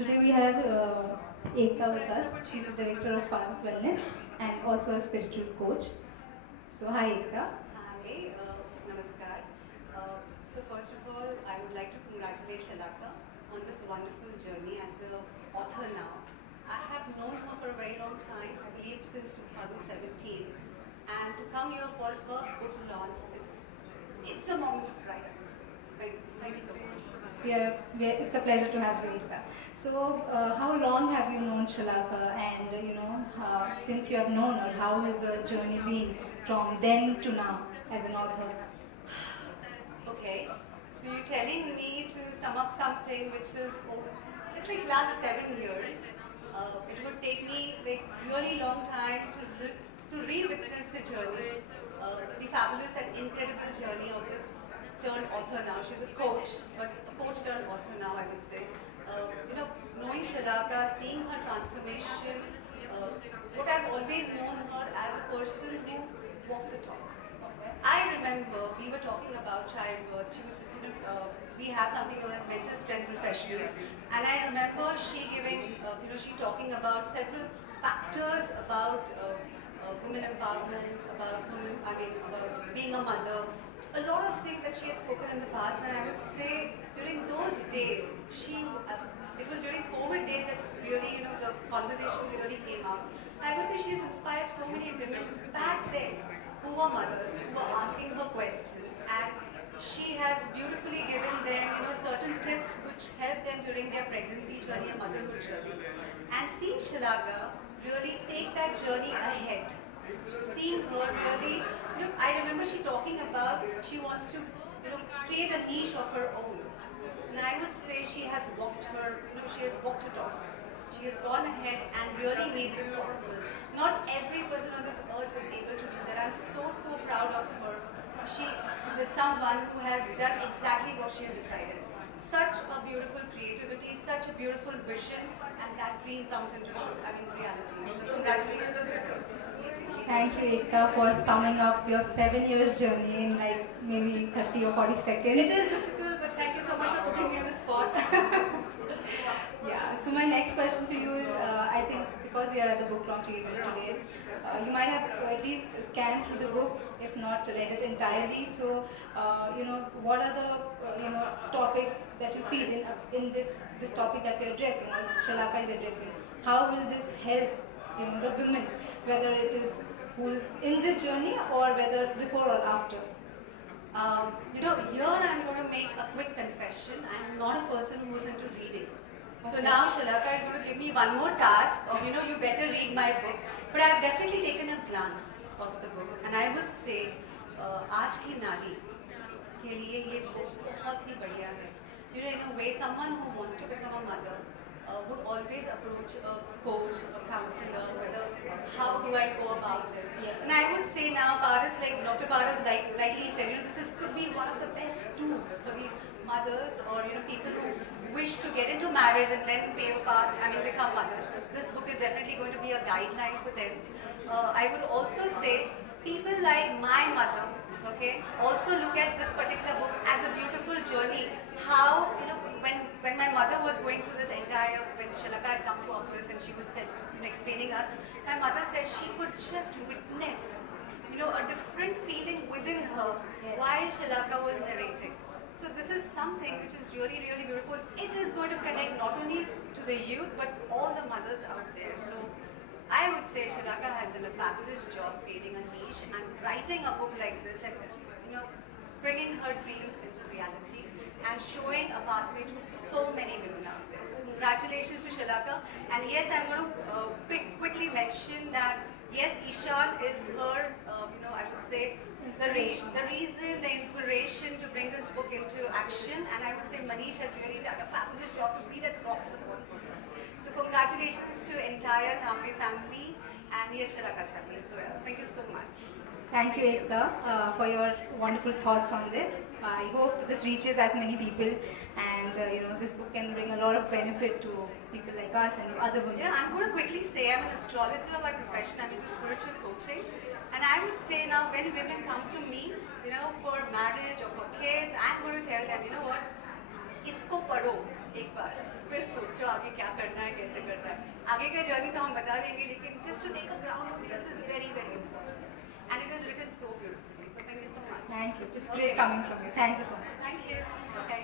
Today we have Ekta with us. She's the director of Paras Wellness and also a spiritual coach. So hi Ekta. Hi, Namaskar. So first of all, I would like to congratulate Shalaka on this wonderful journey as an author now. I have known her for a very long time, I believe since 2017. And to come here for her book launch, it's a moment of pride, I would say. So thank you so much. It's a pleasure to have you, Ekta. So how long have you known Shalaka, and since you have known her, how has the journey been from then to now as an author? Okay, so you're telling me to sum up something which is, it's like last 7 years. It would take me like really long time to re-witness the journey, the fabulous and incredible journey of this turned author now. She's a coach, but a coach turned author now, I would say. Knowing Shalaka, seeing her transformation, what I've always known her as a person who walks the talk. I remember we were talking about childbirth. She was, we have something known as mental strength professional, and I remember she giving, she talking about several factors about women empowerment, about being a mother. A lot of things that she had spoken in the past, and I would say during those days, it was during COVID days that really, the conversation really came out. I would say she's inspired so many women back then who were mothers, who were asking her questions, and she has beautifully given them, certain tips which help them during their pregnancy journey and motherhood journey. And seeing Shalaka really take that journey ahead, seeing her really, I remember she talking about she wants to, create a niche of her own. And I would say she has walked she has walked her talk. She has gone ahead and really made this possible. Not every person on this earth is able to do that. I'm so proud of her. She is someone who has done exactly what she had decided. Such a beautiful creativity, such a beautiful vision, and that dream comes into reality. So congratulations to her. Amazing Thank you, journey. Ekta, for summing up your 7 years journey in like maybe 30 or 40 It seconds. is difficult, but thank you so much for putting me on the spot. Yeah, so my next question to you is, I think because we are at the book launch event today, you might have at least scanned through the book, if not read it entirely. So, what are the, topics that you feel in this topic that we are addressing, or Shalaka is addressing? How will this help, the women, whether it is who is in this journey or whether before or after? Here I'm going to make a quick confession. I'm not a person who is into reading. So Okay. now Shalaka is going to give me one more task of, you better read my book. But I've definitely taken a glance of the book. And I would say, आज की नारी के लिए ये book बहुत ही बढ़िया है. In a way, someone who wants to become a mother would always approach a coach, a counselor, whether how do I go about it. Yes. And I would say now, Paras, like Dr. Paras, rightly said, could be one of the best tools for the mothers or people who wish to get into marriage and then pave a path, become mothers. So this book is definitely going to be a guideline for them. I would also say people like my mother, okay, also look at this particular book as a beautiful journey. How, when my mother was going through this entire, when Shalaka had come to office and she was explaining us, my mother said she could just witness, a different feeling within her Yes. while Shalaka was narrating. So this is something which is really, really beautiful. It is going to connect not only to the youth, but all the mothers out there. So I would say Shalaka has done a fabulous job creating a niche and writing a book like this and, bringing her dreams into reality and showing a pathway to so many women out there. So congratulations to Shalaka. And yes, I'm going to quickly mention that yes, Ishan is her, I would say, Inspiration. the reason, the inspiration to bring this book into action. And I would say Manish has really done a fabulous job to be that rock support for her. So congratulations to entire Nambi family and yes, Shalaka's family as well. Thank you so much. Thank you, Ekta, for your wonderful thoughts on this. I hope this reaches as many people, and this book can bring a lot of benefit to people like us and other women. I'm going to quickly say I'm an astrologer by profession. I'm into spiritual coaching. And I would say now when women come to me, for marriage or for kids, I'm going to tell them, you know what, इसको पढ़ो एक बार, फिर सोचो आगे क्या करना है, कैसे करना है. आगे का जर्नी तो हम बता देंगे, लेकिन just to take a ground, this is very very important. And it is written so beautifully. So thank you so much. Thank you. It's great coming from you. Thank you so much. Thank you. Okay.